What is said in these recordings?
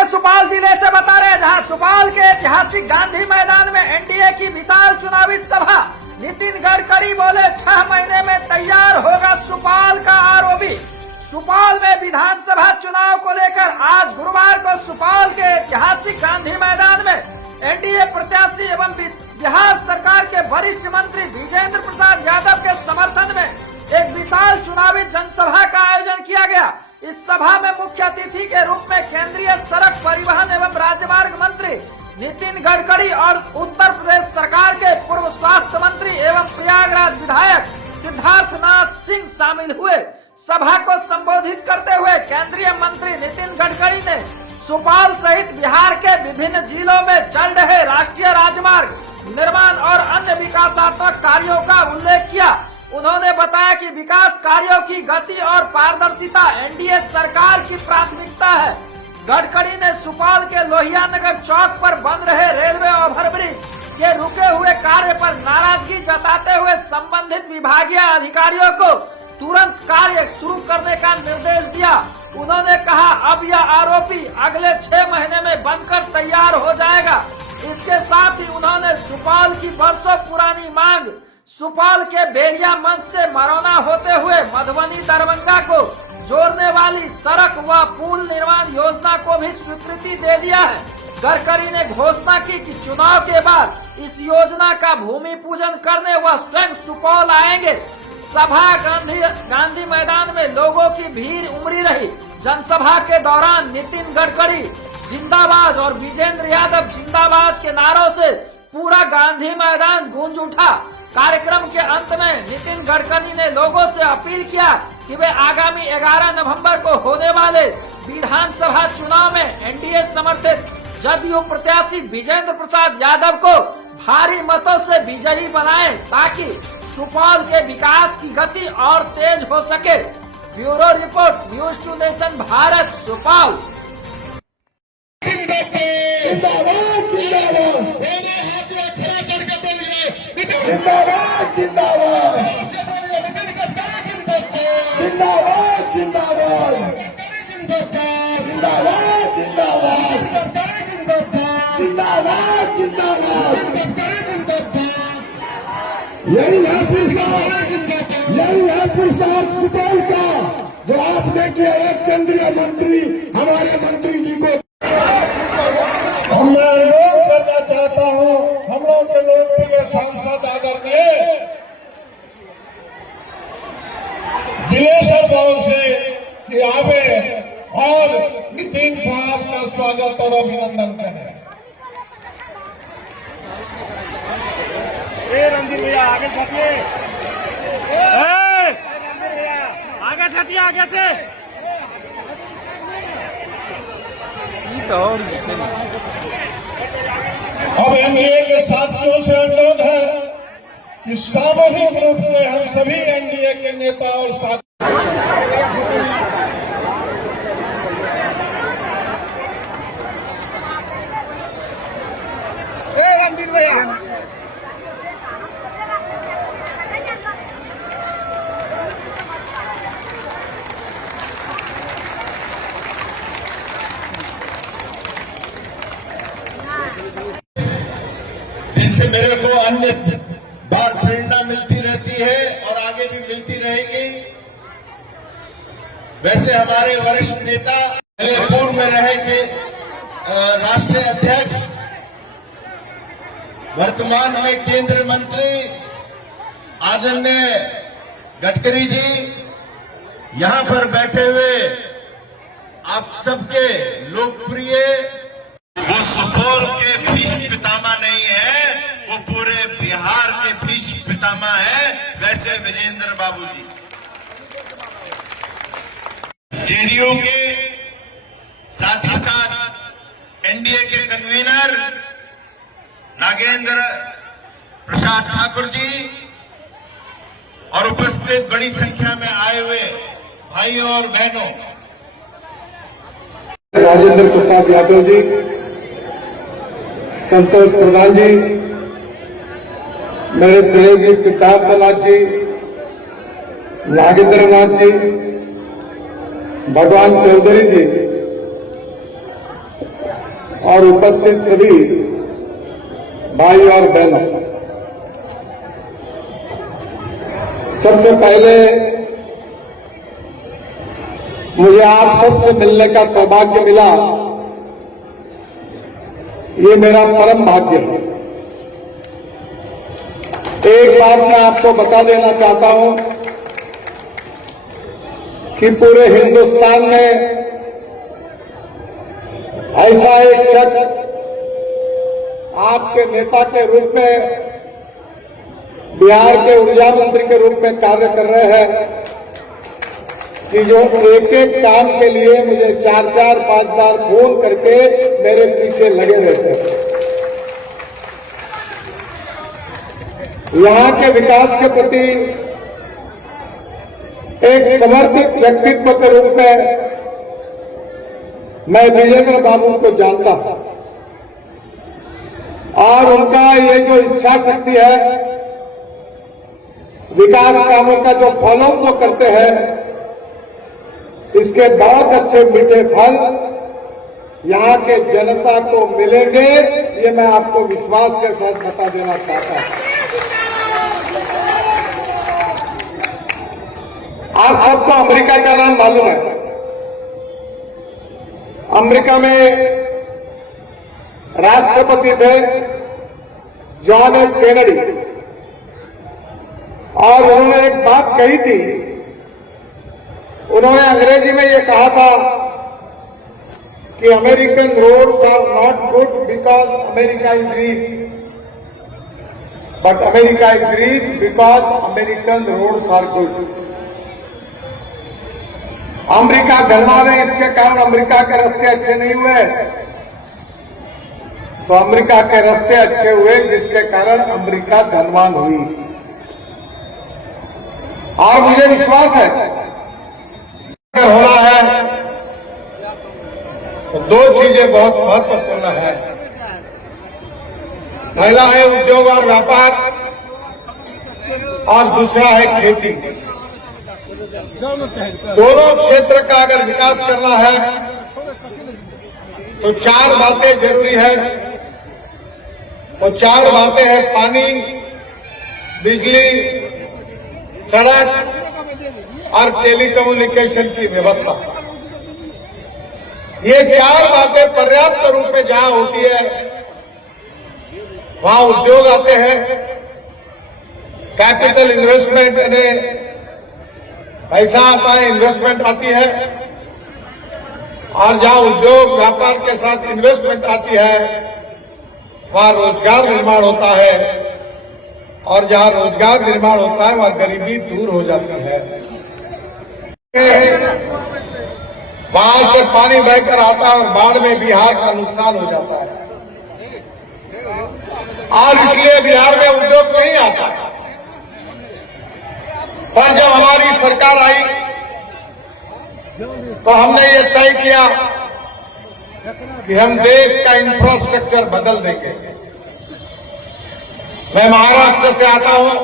के सुपौल जिले से बता रहे हैं, जहां सुपौल के ऐतिहासिक गांधी मैदान में एनडीए की विशाल चुनावी सभा। नितिन गडकरी बोले 6 महीने में तैयार होगा सुपौल का आरओबी। सुपौल में विधानसभा चुनाव को लेकर आज गुरुवार को सुपौल के ऐतिहासिक गांधी मैदान में एनडीए प्रत्याशी एवं बिहार सरकार के वरिष्ठ मंत्री विजेंद्र प्रसाद यादव के समर्थन में एक विशाल चुनावी जनसभा का आयोजन किया गया। इस सभा में मुख्य अतिथि के रूप में केंद्रीय सड़क परिवहन एवं राजमार्ग मंत्री नितिन गडकरी और उत्तर प्रदेश सरकार के पूर्व स्वास्थ्य मंत्री एवं प्रयागराज विधायक सिद्धार्थनाथ सिंह शामिल हुए। सभा को संबोधित करते हुए केंद्रीय मंत्री नितिन गडकरी ने सुपौल सहित बिहार के विभिन्न जिलों में चल रहे राष्ट्रीय राजमार्ग निर्माण और अन्य विकासात्मक कार्यों का उल्लेख किया। उन्होंने बताया कि विकास कार्यों की गति और पारदर्शिता एनडीए सरकार की प्राथमिकता है। गडकरी ने सुपौल के लोहिया नगर चौक पर बन रहे रेलवे ओवरब्रिज के रुके हुए कार्य पर नाराजगी जताते हुए संबंधित विभागीय अधिकारियों को तुरंत कार्य शुरू करने का निर्देश दिया। उन्होंने कहा अब यह आरोपी अगले 6 महीने में बनकर तैयार हो जाएगा। इसके साथ ही उन्होंने सुपौल की वर्षों पुरानी मांग सुपौल के बेरिया मंच से मरौना होते हुए मधुबनी दरभंगा को जोड़ने वाली सड़क व पुल निर्माण योजना को भी स्वीकृति दे दिया है। गडकरी ने घोषणा की कि चुनाव के बाद इस योजना का भूमि पूजन करने वह स्वयं सुपौल आएंगे। सभा गांधी मैदान में लोगों की भीड़ उमड़ी रही। जनसभा के दौरान नितिन गडकरी जिंदाबाद और विजेंद्र यादव जिंदाबाद के नारों से पूरा गांधी मैदान गूंज उठा। कार्यक्रम के अंत में नितिन गडकरी ने लोगों से अपील किया कि वे आगामी 11 नवंबर को होने वाले विधानसभा चुनाव में एनडीए समर्थित जदयू प्रत्याशी विजेंद्र प्रसाद यादव को भारी मतों से विजयी बनाएं, ताकि सुपौल के विकास की गति और तेज हो सके। Bureau report, news 2 nation Bharat, Supaul. जिंदाबाद जिंदाबाद जिंदाबाद जिंदाबाद जिंदाबाद जिंदाबाद जिंदाबाद यही है प्रसाद सुपौल का जो आपने किया। एक केंद्रीय मंत्री हमारे मंत्री जी को मैं अनुरोध करना चाहता हूं, हम लोग के लोकप्रिय सांसद आदरणीय दिलेश्वर साहब से कि आवे और नितिन साहब का स्वागत और अभिनंदन करें। रणधीर भैया आगे छटिए, रणधीर भैया आगे छटिए, आगे से अब एनडीए के साथियों से अनुरोध है कि सामूहिक रूप से हम सभी एनडीए के नेता और साथी रणधीर भैया जिनसे मेरे को अन्य बार प्रेरणा मिलती रहती है और आगे भी मिलती रहेगी। वैसे हमारे वरिष्ठ नेता पूर्व में रहे के राष्ट्रीय अध्यक्ष, वर्तमान में केंद्रीय मंत्री आदरणीय गडकरी जी यहां पर बैठे हुए आप सबके लोकप्रिय, वो सुपौल के भीष्म पितामह नहीं है, वो पूरे बिहार के भीष्म पितामह है। वैसे विजेंद्र बाबू जी जेडीयू के साथ ही साथ एनडीए के कन्वीनर नागेंद्र प्रसाद ठाकुर जी और उपस्थित बड़ी संख्या में आए हुए भाइयों और बहनों, राजेंद्र प्रसाद यादव जी, संतोष प्रधान जी, मेरे सहयोगी सिद्धार्थनाथ जी, नागेंद्रनाथ जी, भगवान चौधरी जी, और उपस्थित सभी भाई और बहनों, सबसे पहले मुझे आप सबसे मिलने का सौभाग्य मिला, ये मेरा परम भाग्य है। एक बात मैं आपको बता देना चाहता हूं कि पूरे हिंदुस्तान में ऐसा एक शख्स आपके नेता के रूप में, बिहार के ऊर्जा मंत्री के रूप में कार्य कर रहे हैं कि जो एक एक काम के लिए मुझे 4-4, 5 बार फोन करके मेरे पीछे लगे रहते हैं। यहां के विकास के प्रति एक समर्पित व्यक्तित्व के रूप में मैं विजेंद्र बाबू को जानता हूं और उनका ये जो इच्छा शक्ति है, विकास कामों का जो फॉलो वो करते हैं, इसके बहुत अच्छे मीठे फल यहां के जनता को मिलेंगे, ये मैं आपको विश्वास के साथ बता देना चाहता हूं। आप सबको अमेरिका का नाम मालूम है। अमेरिका में राष्ट्रपति थे जॉन एफ केनेडी और उन्होंने एक बात कही थी। उन्होंने अंग्रेजी में ये कहा था कि American roads are not good because America is rich, but America is rich because American roads are good. America धनवान है, इसके कारण अमेरिका के रास्ते अच्छे नहीं हुए, तो अमेरिका के रास्ते अच्छे हुए जिसके कारण अमेरिका धनवान हुई। और मुझे विश्वास है होना है तो दो चीजें बहुत महत्वपूर्ण है। पहला है उद्योग और व्यापार और दूसरा है खेती। दोनों क्षेत्र का अगर विकास करना है तो 4 बातें जरूरी है। वो 4 बातें हैं पानी, बिजली, सड़क और टेलीकम्युनिकेशन की व्यवस्था। ये 4 बातें पर्याप्त रूप में जहां होती है वहां उद्योग आते हैं, कैपिटल इन्वेस्टमेंट यानी पैसा आता है, इन्वेस्टमेंट आती है, और जहां उद्योग व्यापार के साथ इन्वेस्टमेंट आती है वहां रोजगार निर्माण होता है, और जहां रोजगार निर्माण होता है वहां गरीबी दूर हो जाती है। वहां से पानी बहकर आता है और बाढ़ में बिहार का नुकसान हो जाता है, और इसलिए बिहार में उद्योग नहीं आता। पर जब हमारी सरकार आई तो हमने ये तय किया कि हम देश का इंफ्रास्ट्रक्चर बदल देंगे। मैं महाराष्ट्र से आता हूं।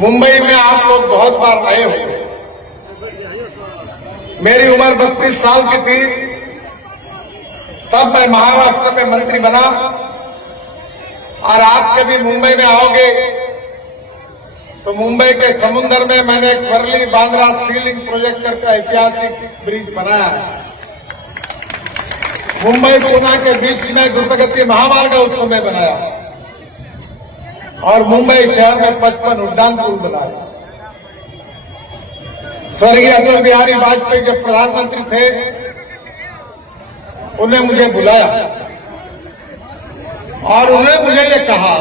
मुंबई में आप लोग बहुत बार आए हो। मेरी उम्र 32 साल की थी तब मैं महाराष्ट्र में मंत्री बना, और आप कभी मुंबई में आओगे तो मुंबई के समुद्र में मैंने एक वर्ली बांद्रा सीलिंग प्रोजेक्ट का ऐतिहासिक ब्रिज बनाया है। मुंबई पुणे के बीच में द्रुतगति महामार्ग उस समय बनाया, और मुंबई शहर में 55 उड्डान पुल बनाए। स्वर्गीय अटल बिहारी वाजपेयी जब प्रधानमंत्री थे उन्हें मुझे बुलाया और उन्होंने मुझे ये कहा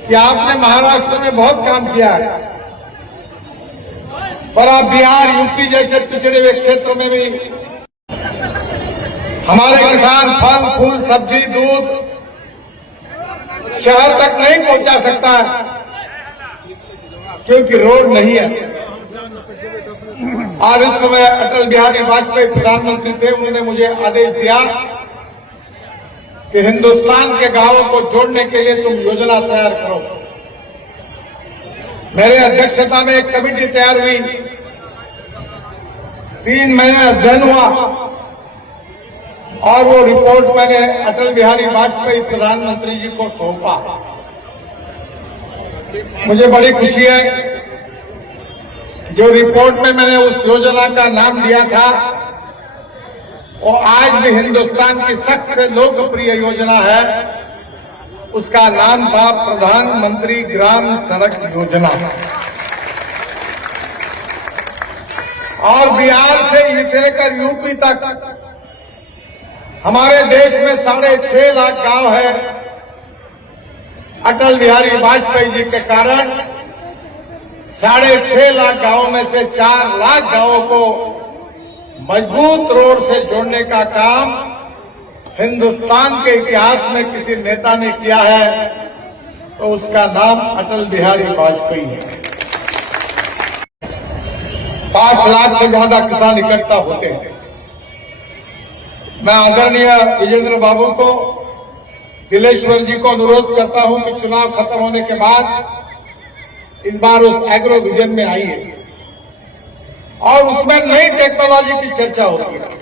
कि आपने महाराष्ट्र में बहुत काम किया है, पर आप बिहार, यूपी जैसे पिछड़े हुए क्षेत्रों में भी हमारे किसान फल, फूल, सब्जी, दूध शहर तक नहीं पहुंचा सकता क्योंकि रोड नहीं है। और इस समय अटल बिहारी वाजपेयी प्रधानमंत्री थे, उन्होंने मुझे आदेश दिया कि हिंदुस्तान के गांवों को जोड़ने के लिए तुम योजना तैयार करो। मेरे अध्यक्षता में एक कमेटी तैयार हुई, 3 महीने अध्ययन हुआ और वो रिपोर्ट मैंने अटल बिहारी वाजपेयी प्रधानमंत्री जी को सौंपा। मुझे बड़ी खुशी है जो रिपोर्ट में मैंने उस योजना का नाम दिया था वो आज भी हिंदुस्तान की सबसे लोकप्रिय योजना है। उसका नाम था प्रधानमंत्री ग्राम सड़क योजना। और बिहार से लेकर यूपी तक हमारे देश में 6.5 लाख गांव है। अटल बिहारी वाजपेयी जी के कारण 6.5 लाख गांवों में से 4 लाख गांवों को मजबूत रोड से जोड़ने का काम हिंदुस्तान के इतिहास में किसी नेता ने किया है तो उसका नाम अटल बिहारी वाजपेयी है। 5 लाख से ज्यादा किसान इकट्ठा होते हैं। मैं आदरणीय विजेंद्र बाबू को, दिलेश्वर जी को अनुरोध करता हूं कि चुनाव खत्म होने के बाद इस बार उस एग्रो विजन में आइए और उसमें नई टेक्नोलॉजी की चर्चा होती है।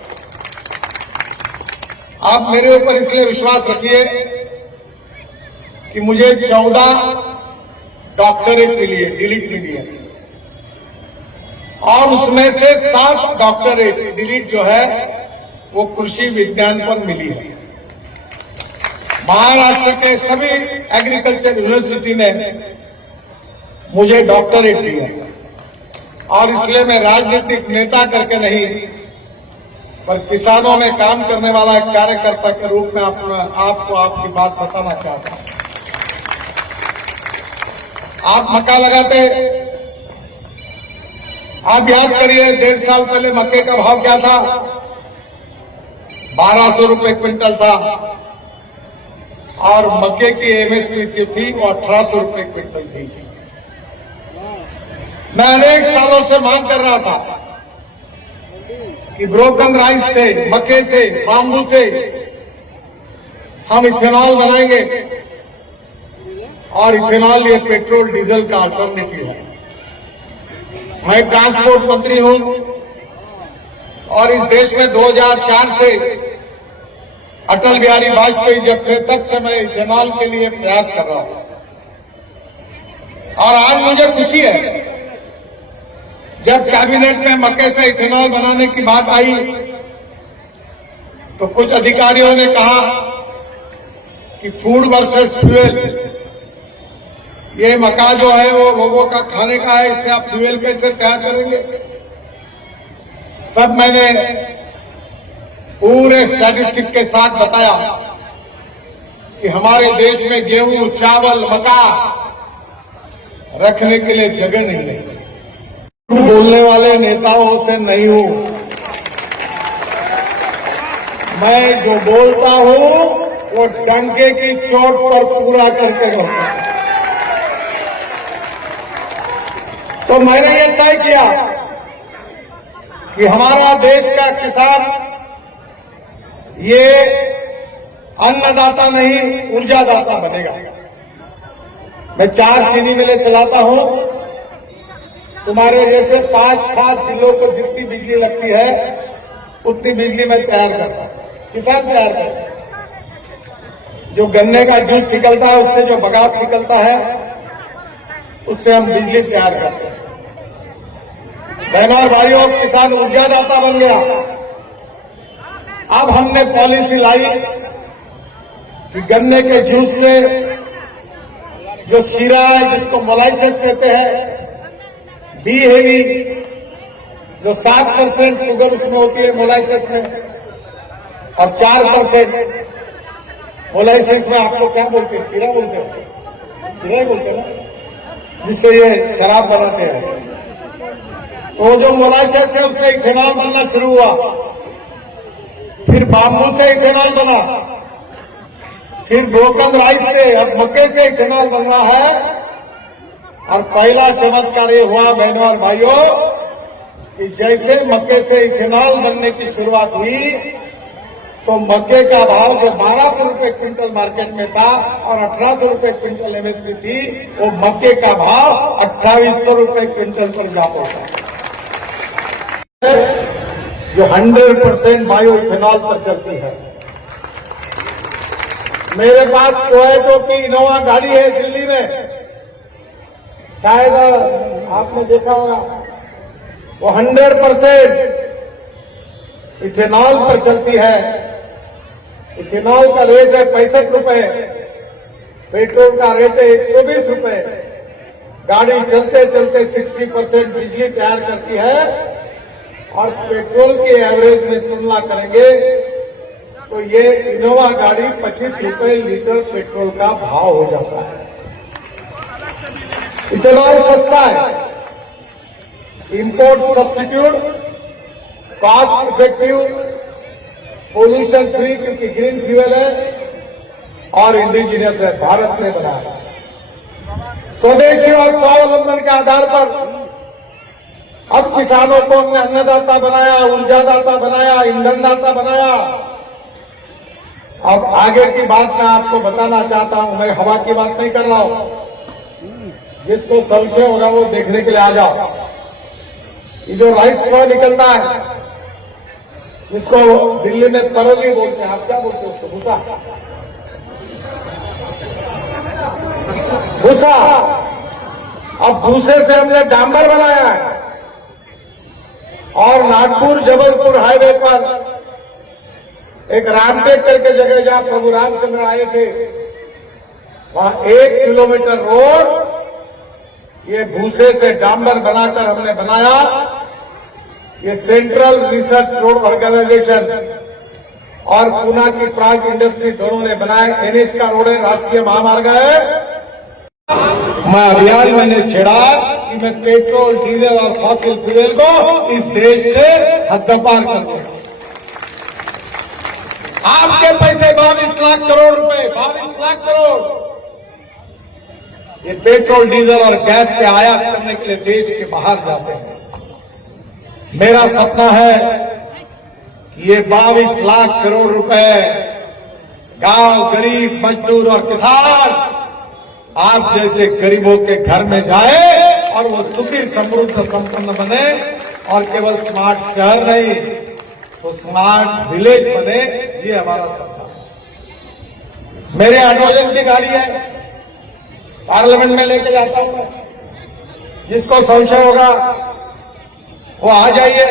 आप मेरे ऊपर इसलिए विश्वास रखिए कि मुझे 14 डॉक्टरेट मिली है, डिलीट मिली है, और उसमें से 7 डॉक्टरेट डिलीट जो है वो कृषि विज्ञान पर मिली है। महाराष्ट्र के सभी एग्रीकल्चर यूनिवर्सिटी ने मुझे डॉक्टरेट दी है और इसलिए मैं राजनीतिक नेता करके नहीं पर किसानों में काम करने वाला एक कार्यकर्ता के रूप में आपको आपकी बात बताना चाहता हूं। आप मक्का लगाते, आप याद करिए 1.5 साल पहले मक्के का भाव क्या था? 1200 रुपए क्विंटल था और मक्के की एमएसपी थी वो 1800 रुपए क्विंटल थी। मैं अनेक सालों से मांग कर रहा था कि ब्रोकन राइस से, मक्के से, बाम्बू से हम इथेनॉल बनाएंगे और इथेनॉल ये पेट्रोल डीजल का अल्टरनेटिव है। मैं ट्रांसपोर्ट मंत्री हूं और इस देश में 2004 से अटल बिहारी वाजपेयी जब थे तब से मैं इथेनॉल के लिए प्रयास कर रहा हूं। और आज मुझे खुशी है जब कैबिनेट में मक्के से इथेनॉल बनाने की बात आई तो कुछ अधिकारियों ने कहा कि फूड वर्सेस फ्यूल, ये मक्का जो है वो लोगों का खाने का है, इससे आप फ्यूल कैसे तैयार करेंगे? तब मैंने पूरे स्टैटिस्टिक के साथ बताया कि हमारे देश में गेहूं, चावल, मक्का रखने के लिए जगह नहीं है। बोलने वाले नेताओं से नहीं हूं, मैं जो बोलता हूं वो डंके की चोट पर पूरा करके रहता हूं। तो मैंने ये तय किया कि हमारा देश का किसान ये अन्नदाता नहीं ऊर्जादाता बनेगा। मैं 4 चीनी मिलें चलाता हूं। तुम्हारे जैसे 5-7 जिलों को जितनी बिजली लगती है उतनी बिजली मैं तैयार करता हूं, किसान तैयार करता हूं। जो गन्ने का जूस निकलता है उससे जो बगास निकलता है उससे हम बिजली तैयार करते हैं। बहनों और भाइयों, किसान ऊर्जादाता बन गया। अब हमने पॉलिसी लाई कि गन्ने के जूस से जो शीरा है जिसको मोलाइसेस कहते हैं, बी हेवी जो 7% शुगर उसमें होती है मोलाइसेस में और 4% मोलाइसेस में आपको क्या बोलते हैं? शीरा बोलते हैं, शीरा बोलते हैं ना, जिससे ये शराब बनाते हैं। तो जो मोलाइसेस है उससे इथेनॉल बनना शुरू हुआ, फिर बाम्बू से इथेनॉल बना, फिर ब्रोकन राइस से, अब मक्के से इथेनॉल बन रहा है। और पहला चमत्कार ये हुआ बहनों और भाइयों कि जैसे मक्के से इथेनॉल बनने की शुरुआत हुई तो मक्के का भाव जो 1200 रुपए क्विंटल मार्केट में था और 1800 रुपए क्विंटल एमएसपी थी, वो मक्के का भाव 2800 रुपए क्विंटल पर जा पहुंचा, जो 100% बायो इथेनॉल पर चलती है। मेरे पास टोयोटो की इनोवा गाड़ी है दिल्ली में, शायद आपने देखा होगा। वो 100% इथेनॉल पर चलती है। इथेनॉल का रेट है 65 रुपए, पेट्रोल का रेट है 120 रुपए। गाड़ी चलते चलते 60% बिजली तैयार करती है और पेट्रोल की एवरेज में तुलना करेंगे तो ये इनोवा गाड़ी 25 रुपए लीटर पेट्रोल का भाव हो जाता है। इथेनॉल सस्ता है, import substitute, cost effective, pollution free क्योंकि ग्रीन फ्यूल है और इंडिजीनियस है, भारत ने बनाया। स्वदेशी और स्वावलंबन के आधार पर अब किसानों को हमने अन्नदाता बनाया, ऊर्जादाता बनाया, ईंधनदाता बनाया। अब आगे की बात मैं आपको बताना चाहता हूं, मैं हवा की बात नहीं कर रहा हूं। जिसको संशय होगा वो देखने के लिए आ जाओ। ये जो राइस फ्लो निकलता है, जिसको दिल्ली में परोली बोलते हैं, आप क्या बोलते हैं उसको? भूसा। भूसा। अब भूसे से हमने डांबर बनाया है और नागपुर जबलपुर हाईवे पर एक रामटेक करके जगह जहां प्रभु रामचंद्र आए थे, वहां 1 किलोमीटर रोड ये भूसे से डांबर बनाकर हमने बनाया। ये सेंट्रल रिसर्च रोड ऑर्गेनाइजेशन और पूना की प्राग इंडस्ट्री दोनों ने बनाया। एनएच का रोड है, राष्ट्रीय महामार्ग है। मैं अभियान मैंने छेड़ा कि मैं पेट्रोल, डीजल और फॉसिल फ्यूल को इस देश से हद्दपार कर दूं। आपके पैसे 22 लाख करोड़ रुपए, 22 लाख करोड़ ये पेट्रोल, डीजल और गैस के आयात करने के लिए देश के बाहर जाते हैं। मेरा सपना है कि ये 22 लाख करोड़ रुपए गांव, गरीब, मजदूर और किसान आप जैसे गरीबों के घर में जाए और वो सुखी, समृद्ध, संपन्न बने और केवल स्मार्ट शहर नहीं तो स्मार्ट विलेज बने, ये हमारा सपना है। मेरे हाइड्रोजन की गाड़ी है, पार्लियामेंट में लेके जाता हूं मैं। जिसको संशय होगा वो आ जाइए।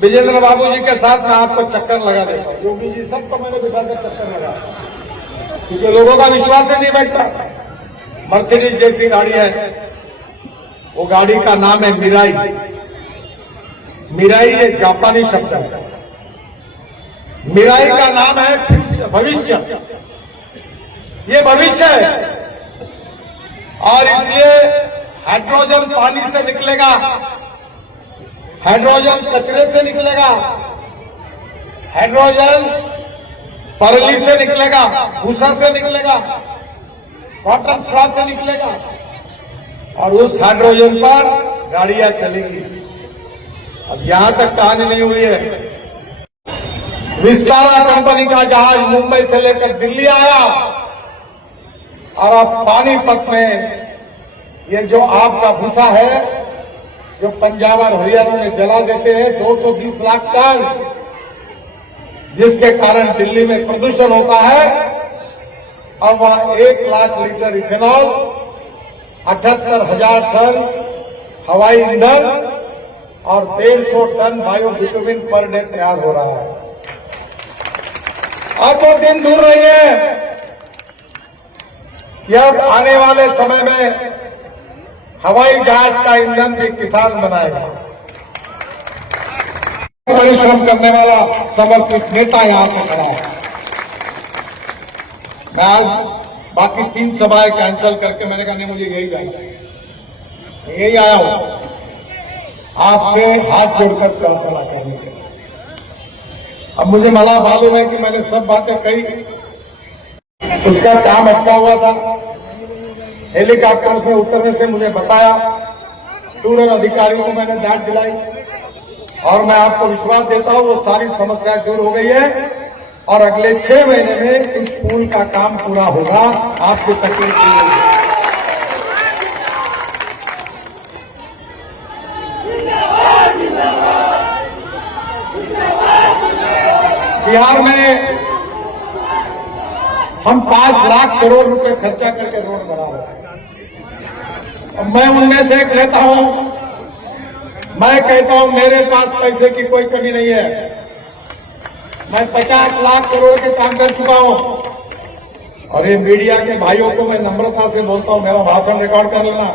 विजेंद्र बाबू जी के साथ मैं आपको चक्कर लगा देता हूं। योगी जी सबको मैंने बिठाकर चक्कर लगा, क्योंकि लोगों का विश्वास ही नहीं बैठता। मर्सिडीज जैसी गाड़ी है, वो गाड़ी का नाम है मिराई। मिराई एक जापानी शब्द है। मिराई का नाम है भविष्य। ये भविष्य है और इसलिए हाइड्रोजन पानी से निकलेगा, हाइड्रोजन कचरे से निकलेगा, हाइड्रोजन परली से निकलेगा, भूसा से निकलेगा, कॉटन स्ट्रॉ से निकलेगा और उस हाइड्रोजन पर गाड़ियां चलेंगी। अब यहां तक कहानी नहीं हुई है। विस्तारा कंपनी का जहाज मुंबई से लेकर दिल्ली आया और अब पानीपत में ये जो आपका भूसा है, जो पंजाब और हरियाणा में जला देते हैं, 220 लाख टन, जिसके कारण दिल्ली में प्रदूषण होता है। अब वहां 1 लाख लीटर इथेनॉल, 78,000 टन हवाई ईंधन और 150 टन बायोबिटुमिन पर डे तैयार हो रहा है। अब वो दिन दूर नहीं है कि अब आने वाले समय में हवाई जहाज का ईंधन भी किसान बनाएगा। परिश्रम करने वाला समर्पित नेता यहां से खड़ा है। मैं आज बाकी 3 सभाएं कैंसिल करके मैंने कहा नहीं, मुझे यही चाहिए, यही आया हूं आपसे हाथ जोड़कर प्रार्थना करने के लिए। अब मुझे मालूम है कि मैंने सब बातें कही, उसका काम अटका हुआ था। हेलीकॉप्टर से उतरने से मुझे बताया, तुरंत अधिकारियों को मैंने डांट दिलाई और मैं आपको विश्वास देता हूं वो सारी समस्याएं दूर हो गई है और अगले 6 महीने में इस पुल का काम पूरा होगा। आपकी तकलीफ नहीं होगी। बिहार में हम 5 लाख करोड़ रुपए खर्चा करके रोड बना रहे हैं। मैं उनमें से एक लेता हूं, मैं कहता हूं मेरे पास पैसे की कोई कमी नहीं है। मैं 50 लाख करोड़ के काम कर चुका हूं। और ये मीडिया के भाइयों को मैं नम्रता से बोलता हूं, मेरा भाषण रिकॉर्ड कर लेना।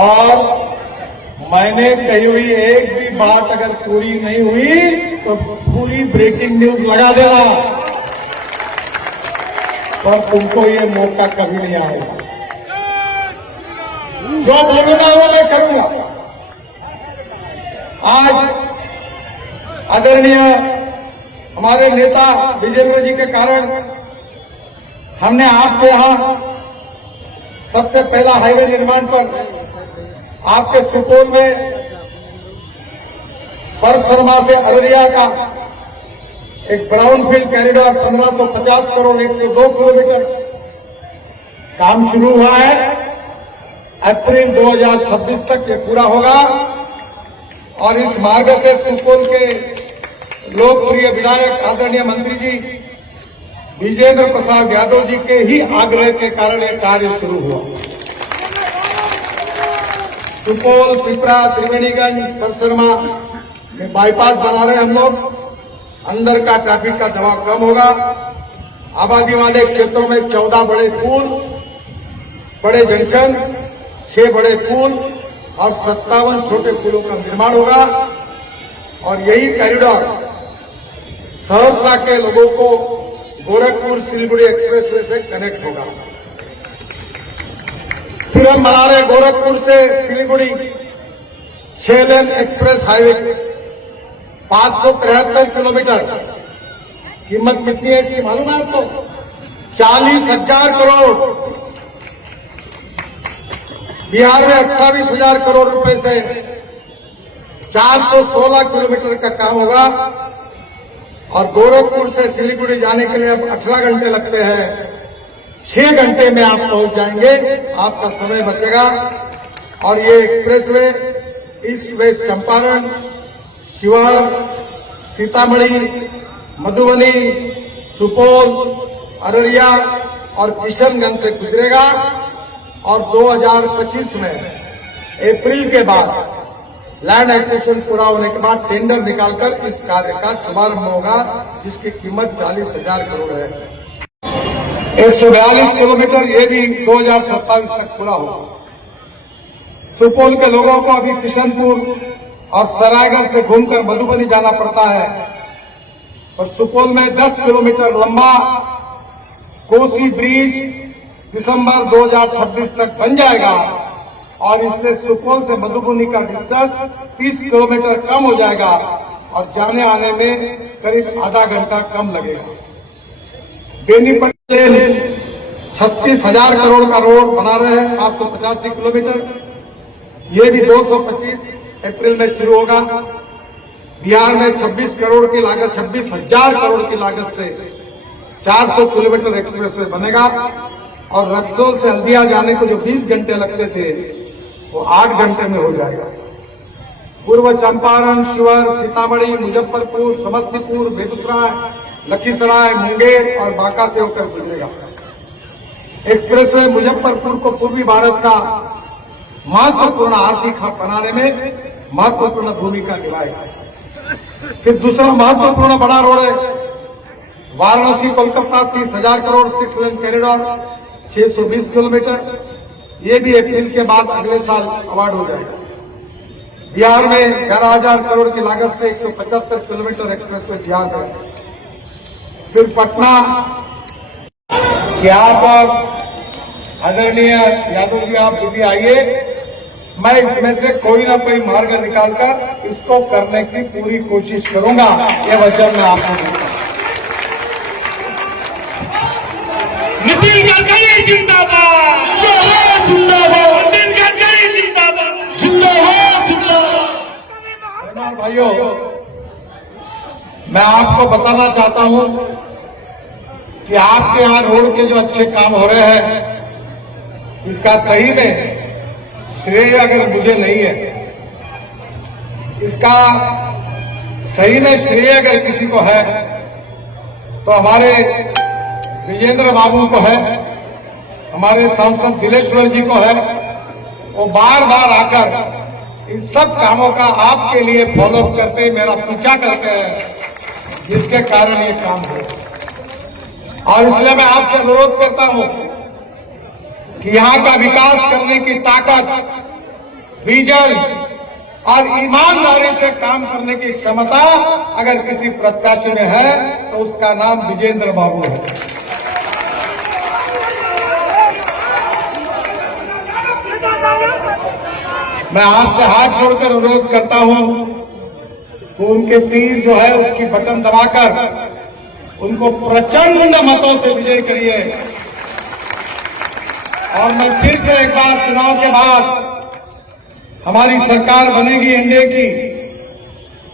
और मैंने कही हुई एक भी बात अगर पूरी नहीं हुई तो पूरी ब्रेकिंग न्यूज लगा देना, और तुमको ये मौका कभी नहीं आएगा। जो बोलूंगा वो मैं करूंगा। आज आदरणीय हमारे नेता विजेंद्र जी के कारण हमने आपके यहां सबसे पहला हाईवे निर्माण पर आपके सुपौल में परसरमा से अररिया का एक ब्राउनफील्ड कॉरिडोर 1550 करोड़ 102 किलोमीटर काम शुरू हुआ है। अप्रैल 2026 तक ये पूरा होगा। और इस मार्ग से सुपौल के लोकप्रिय विधायक आदरणीय मंत्री जी विजेंद्र प्रसाद यादव जी के ही आग्रह के कारण ये कार्य शुरू हुआ। सुपौल, पिपरा, त्रिवेणीगंज, परसरमा में बाईपास बना रहे हम लोग। अंदर का ट्रैफिक का दबाव कम होगा। आबादी वाले क्षेत्रों में 14 बड़े पुल, बड़े जंक्शन, 6 बड़े पुल और 57 छोटे पुलों का निर्माण होगा। और यही कॉरिडोर सहरसा के लोगों को गोरखपुर सिलीगुड़ी एक्सप्रेसवे से कनेक्ट होगा। फिर हम बना रहे गोरखपुर से सिलीगुड़ी 6 लेन एक्सप्रेस हाईवे 573 किलोमीटर। कीमत कितनी है इसकी मालूम है आपको? 40,000 करोड़। बिहार में 28,000 करोड़ रुपए से 416 किलोमीटर का काम होगा। और गोरखपुर से सिलीगुड़ी जाने के लिए अब 18 घंटे लगते हैं, 6 घंटे में आप पहुंच जाएंगे, आपका समय बचेगा। और ये expressway east west Champaran, Sheohar, Sitamarhi, Madhubani, Supaul, Araria और किशनगंज से गुजरेगा। और 2025 में अप्रैल के बाद लैंड एक्विजिशन पूरा होने के बाद टेंडर निकालकर इस कार्य का शुभारंभ होगा, जिसकी कीमत 40,000 करोड़ है। 142 किलोमीटर ये भी 2027 तक पूरा होगा। सुपौल के लोगों को अभी किशनपुर और सरायगढ़ से घूमकर मधुबनी जाना पड़ता है। और सुपौल में 10 किलोमीटर लंबा कोसी ब्रिज दिसंबर 2026 तक बन जाएगा। और इससे सुपौल से मधुबनी का डिस्टेंस 30 किलोमीटर कम हो जाएगा और जाने आने में करीब आधा घंटा कम लगेगा। बेनीपट्टी 36,000 करोड़ का रोड बना रहे हैं, 585 किलोमीटर। ये भी 225 अप्रैल में शुरू होगा। बिहार में 26 करोड़ की लागत, 26,000 करोड़ की लागत से 400 किलोमीटर एक्सप्रेसवे बनेगा। और रक्सौल से हल्दिया जाने को जो 20 घंटे लगते थे वो 8 घंटे में हो जाएगा। पूर्व चंपारण, शिवहर, सीतामढ़ी, मुजफ्फरपुर, समस्तीपुर, बेगूसराय, लखीसराय, मुंगेर और बांका से होकर गुजरेगा। एक्सप्रेसवे मुजफ्फरपुर को पूर्वी भारत का महत्वपूर्ण आर्थिक हब बनाने में महत्वपूर्ण भूमिका निभाएगा। फिर दूसरा महत्वपूर्ण बड़ा रोड है वाराणसी कोलकाता 30,000 करोड़ 6 लेन कॉरिडोर 620 किलोमीटर। ये भी अप्रैल के बाद अगले साल अवार्ड हो जाएगा। बिहार में 11,000 करोड़ की लागत से 175 किलोमीटर एक्सप्रेसवे बिहार में। फिर पटना क्या आप आदरणीय यादव जी आप भी आइए, मैं इसमें से कोई ना कोई मार्ग निकालकर इसको करने की पूरी कोशिश करूंगा। ये वचन मैं आपको दूंगा। नितिन गडकरी जिंदाबाद, जिंदाबाद, नितिन गडकरी जिंदाबाद, जिंदाबाद, जिंदाबाद। भाइयों, मैं आपको बताना चाहता हूं कि आपके यहां रोड के जो अच्छे काम हो रहे हैं इसका सही में श्रेय अगर मुझे नहीं है, इसका सही में श्रेय अगर किसी को है तो हमारे विजेंद्र बाबू को है, हमारे सांसद दिलेश्वर जी को है, वो बार बार आकर इन सब कामों का आपके लिए फॉलोअप करते, मेरा पीछा करते हैं, जिसके कारण ये काम हो। और इसलिए मैं आपसे अनुरोध करता हूं कि यहां का विकास करने की ताकत, विजन और ईमानदारी से काम करने की क्षमता अगर किसी प्रत्याशी में है तो उसका नाम विजेंद्र बाबू है। मैं आपसे हाथ जोड़कर अनुरोध करता हूं कि उनके तीर जो है उसकी बटन दबाकर उनको प्रचंड मतों से विजय करिए। और मैं फिर से एक बार चुनाव के बाद हमारी सरकार बनेगी एनडीए की,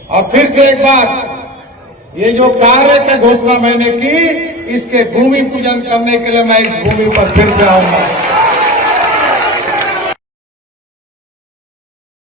और फिर से एक बार ये जो कार्य की घोषणा मैंने की, इसके भूमि पूजन करने के लिए मैं इस भूमि पर फिर से आऊंगा।